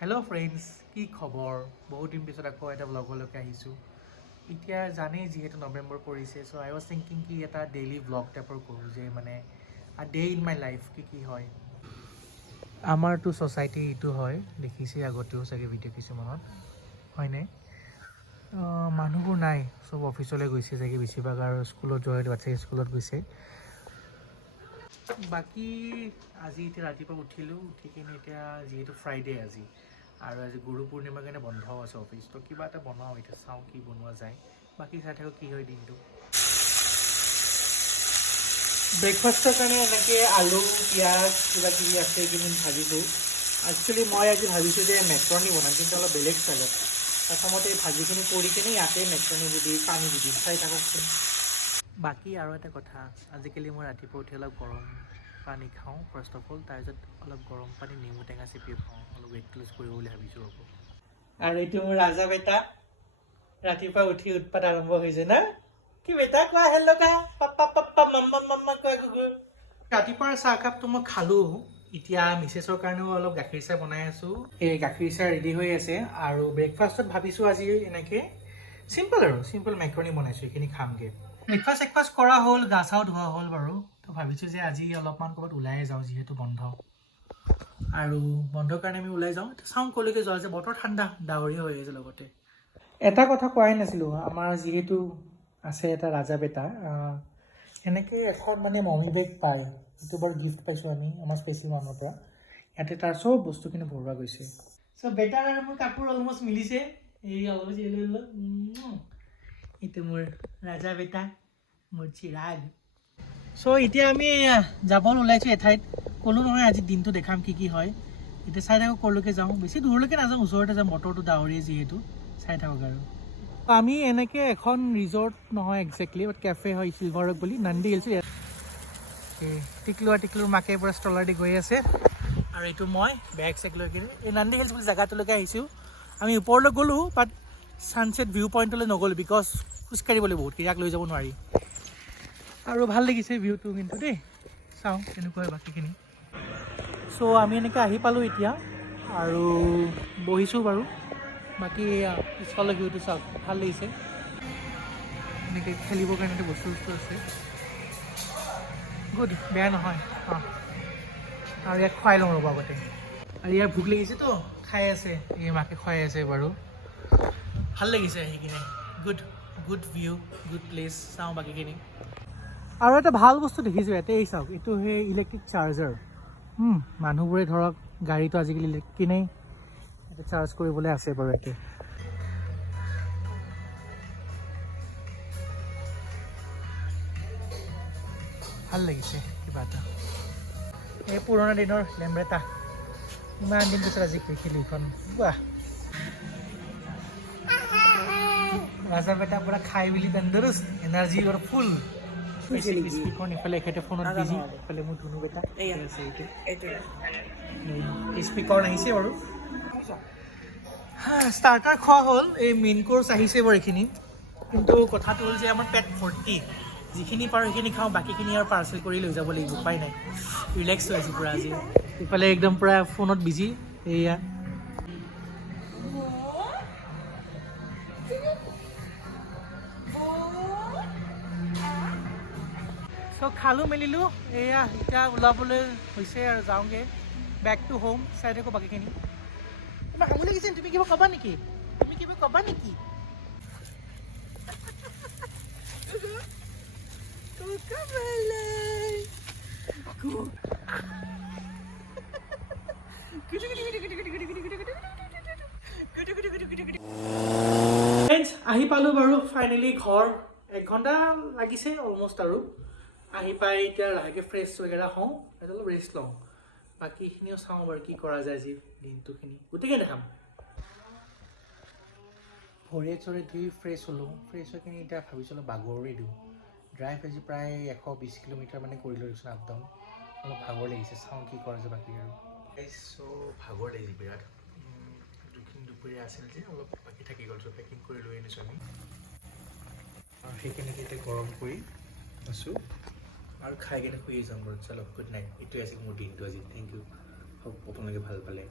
Hello' friends, কি খবৰ? বহুত দিন পিছত আকৌ এটা ব্লগলৈকে আহিছোঁ। এতিয়া জানেই যিহেতু নৱেম্বৰ পৰিছে, চ' আই ৱাজ থিংকিং কি এটা ডেইলি ব্লগ টাইপৰ কৰোঁ, যে মানে ডে ইন মাই লাইফ কি কি হয়। আমাৰতো ছ'চাইটি এইটো হয়, দেখিছেই আগতেও চাগে ভিডিঅ' কিছুমানত, হয়নে? মানুহবোৰ নাই, চব অফিচলৈ গৈছে চাগে বেছিভাগ, আৰু স্কুলত যোৱা বাচ্ছাই স্কুলত গৈছে। বাকী আজি এতিয়া ৰাতিপুৱা উঠিলোঁ, উঠি কিনে এতিয়া যিহেতু ফ্ৰাইডে আজি, আৰু আজি গুৰু পূৰ্ণিমাৰ কাৰণে বন্ধ আছে অফিচ, তো কিবা এটা বনাওঁ, এতিয়া চাওঁ কি বনোৱা যায়। বাকী চাই থাকোঁ কি হয় দিনটো। ব্ৰেকফাষ্টৰ কাৰণে এনেকৈ আলু পিঁয়াজ কিবা কিবি আছে, এইখিনি ভাজিছোঁ। একচুৱেলি মই আজি ভাবিছোঁ যে মেক্ৰণি বনাম, কিন্তু অলপ বেলেগ ষ্টাইলত। প্ৰথমতে ভাজিখিনি কৰি কিনে ইয়াতে মেক্ৰণিবোৰ দি পানী দি দিম, চাই থাকোঁচোন। বাকী আৰু এটা কথা, আজিকালি মই ৰাতিপুৱা উঠি অলপ গৰম পানী খাওঁ ফাৰ্ষ্ট অফ অল, তাৰপিছত অলপ গৰম পানী নেমু টেঙা চেপি খাওঁ, অলপ ৱেইট লুজ কৰিব বুলি ভাবিছোঁ আকৌ। আৰু এইটো মোৰ ৰাজা বেটা, ৰাতিপুৱা উঠি উৎপাত আৰম্ভ হৈছে না? কি বেটা কোৱা, হেল্ল' কা পাপ্পা পাপ্পা মাম্মা মাম্মা কোৱা কুকুৰ। ৰাতিপুৱাৰ চাহকাপটো মই খালোঁ, এতিয়া মিছেছৰ কাৰণেও অলপ গাখীৰ চাহ বনাই আছোঁ। এই গাখীৰ চাহ ৰেডি হৈ আছে, আৰু ব্ৰেকফাষ্টত ভাবিছোঁ আজি এনেকৈ চিম্পল মেক্ৰণি বনাইছোঁ, এইখিনি খামগৈ। ব্ৰেকফাষ্ট চেকফাষ্ট কৰা হ'ল, গা চাও ধোৱা হ'ল বাৰু, তো ভাবিছোঁ যে আজি অলপমান ক'ৰবাত ওলাই যাওঁ, যিহেতু বন্ধ। আৰু বন্ধৰ কাৰণে আমি ওলাই যাওঁ, চাওঁ ক'লৈকে যোৱা যায়, বতৰ ঠাণ্ডা, ডাৱৰীয়া হৈ আছে লগতে। এটা কথা কোৱাই নাছিলোঁ, আমাৰ যিহেতু আছে এটা ৰাজা বেটা, এনেকৈ এখন মানে মমি বেগ পায়, সেইটো বাৰু গিফ্ট পাইছোঁ আমি আমাৰ স্পেচিয়েল মানুহৰ পৰা। ইয়াতে তাৰ চব বস্তুখিনি ভৰোৱা গৈছে। চ' বেটাৰ আৰু মোৰ কাপোৰ অলমষ্ট মিলিছে, এই এইটো মোৰ ৰাজা বেটা, মোৰ চিৰাগ। চ' এতিয়া আমি যাবলৈ ওলাইছোঁ এঠাইত, ক'লোঁ নহয় আজি দিনটো দেখাম কি কি হয়। এতিয়া চাই থাকক ক'লৈকে যাওঁ, বেছি দূৰলৈকে নাযাওঁ, ওচৰতে যাম, বতৰটো ডাৱৰীয়া যিহেতু, চাই থাকক আৰু। আমি এনেকৈ এখন ৰিজৰ্ট নহয় একজেক্টলি, বাট কেফে হয় চিলভাৰ ৰক বুলি, নন্দী হিলছ। টিকলুৰ মাকে পৰা ষ্ট্ৰলাৰ দি গৈ আছে, আৰু এইটো মই বেগ চেগ লৈ কিনে এই নন্দী হিলছ বুলি জেগাটোলৈকে আহিছোঁ। আমি ওপৰলৈ গ'লোঁ, বাট ছানছেট ভিউ পইণ্টলৈ নগ'লোঁ, বিকজ খোজকাঢ়িবলৈ বহুত, ইয়াক লৈ যাব নোৱাৰি। আৰু ভাল লাগিছে ভিউটো কিন্তু দেই, চাওঁ কেনেকুৱা হয় বাকীখিনি। চ' আমি এনেকৈ আহি পালোঁ এতিয়া, আৰু বহিছোঁ বাৰু। বাকী পিছফালৰ ভিউটো চাওক, ভাল লাগিছে। এনেকৈ খেলিবৰ কাৰণে বস্তু আছে, গুড, বেয়া নহয়। আৰু ইয়াক খুৱাই লওঁ ৰ'ব আগতে, আৰু ইয়াৰ ভোক লাগিছেতো, খাই আছে, এই মাকে খুৱাই আছে বাৰু। ভাল লাগিছে আহি কিনে, গুড ভিউ, গুড প্লেচ। চাওঁ বাকীখিনি। আৰু এটা ভাল বস্তু দেখিছোঁ ইয়াতে, এই চাওক, এইটো সেই ইলেক্ট্ৰিক চাৰ্জাৰ। মানুহবোৰে ধৰক গাড়ীটো আজিকালি কিনেই, ইয়াতে চাৰ্জ কৰিবলৈ আছে বাৰু ইয়াতে। ভাল লাগিছে কিবা এটা, এই পুৰণা দিনৰ লেম্ব্ৰেটা, ইমান দিন পিছত আজি দেখিলোঁ এইখন। বাহ, ৰাজা বেটা পূৰা খাই মেলি তন্দুৰুস্ত, এনাৰ্জি আৰু ফুল। স্পীকৰ ইফালে এখেতে ফোনত বিজি, ইফালে মোৰ ধুনু বেটা আছে, এইটো স্পীকৰ আহিছে বাৰু। ষ্টাৰ্টাৰ খোৱা হ'ল, এই মেইন কোৰ্চ আহিছে বাৰু এইখিনি, কিন্তু কথাটো হ'ল যে আমাৰ পেট ভৰ্তি, যিখিনি পাৰোঁ সেইখিনি খাওঁ, বাকীখিনি আৰু পাৰ্চেল কৰি লৈ যাব লাগিব, উপায় নাই। ৰিলেক্স হৈ আছোঁ পূৰা আজি, ইফালে একদম পূৰা ফোনত বিজি, এয়া। চ' খালোঁ মেলিলোঁ, এয়া এতিয়া ওলাবলৈ হৈছে আৰু যাওঁগৈ, বেক টু হোম। চাই থাকোঁ বাকীখিনি। তোমাৰ হামু লাগিছে, তুমি কিবা ক'বা নেকি? আহি পালোঁ বাৰু ফাইনেলি ঘৰ, 1 ঘণ্টা লাগিছে অলমষ্ট। আৰু আহি পাই এতিয়া লাহেকৈ ফ্ৰেছ ৱেগেৰা হওঁ, অলপ ৰেষ্ট লওঁ, বাকীখিনিও চাওঁ বাৰু কি কৰা যায় আজি দিনটোখিনি, গোটেইখিনি দেখাম। ভৰি চৰি ধুই ফ্ৰেছ হ'লোঁ, ফ্ৰেছ হৈ কিনি এতিয়া ভাবিছোঁ অলপ বাগৰেই দিওঁ। ড্ৰাইভ আজি প্ৰায় 120 কিলোমিটাৰ মানে কৰিলোঁ দিছোঁ আপ ডাউন, অলপ ভাগৰ লাগিছে, চাওঁ কি কৰা যায় বাকী আৰু। চ' ভাগৰ লাগিছে বিৰাট, যিখিনি দুপৰীয়া আছিল যে অলপ বাকী থাকি গ'ল, চ' পেকিং কৰি লৈ আনিছোঁ আমি, আৰু সেইখিনিকে এতিয়া গৰম কৰি আছোঁ, আৰু খাই কিনে শুই যাম বাৰু। চলো, গুড নাইট। এইটোৱে আছিল মোৰ দিনটো আজি, থেংক ইউ, আপোনালোকে ভাল পালে।